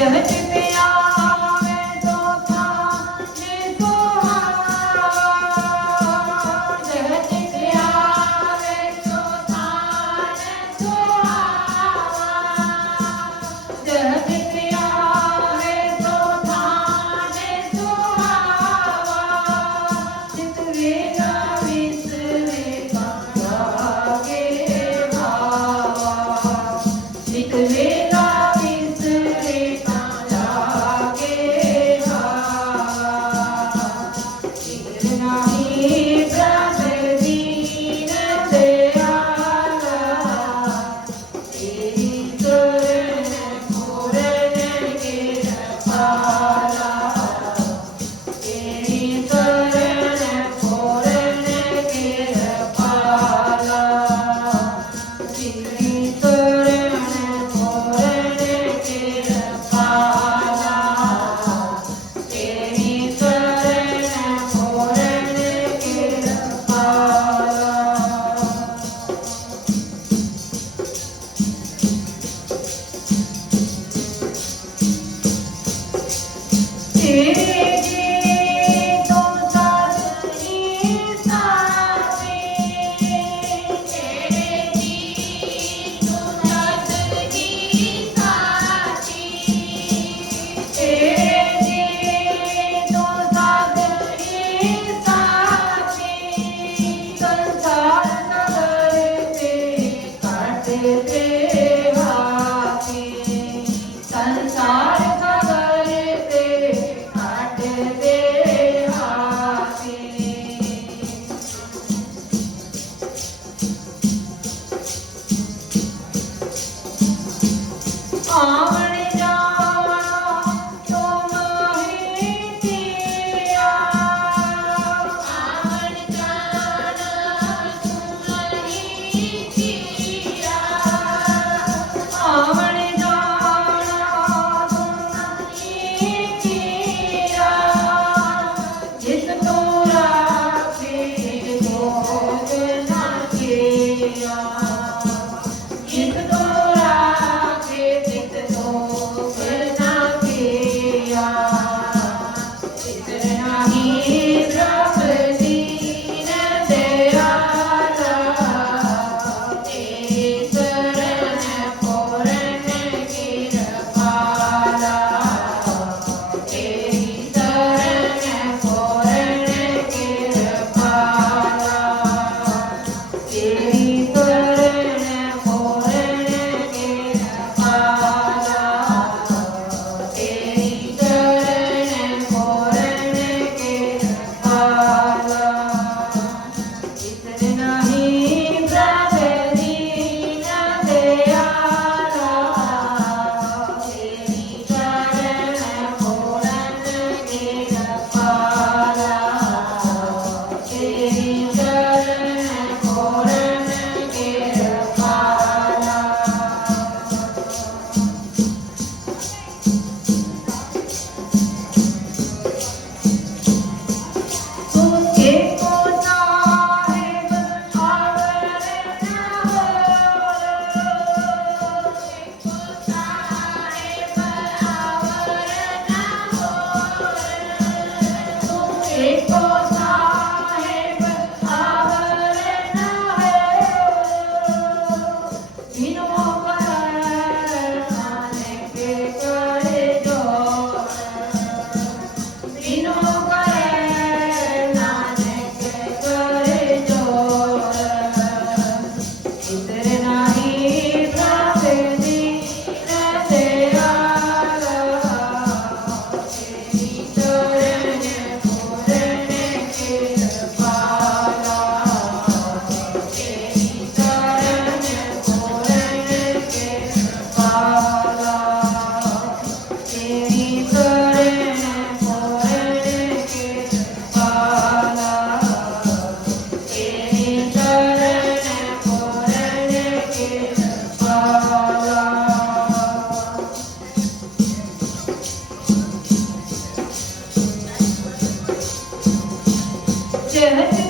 Obviamente Yeah. Cennet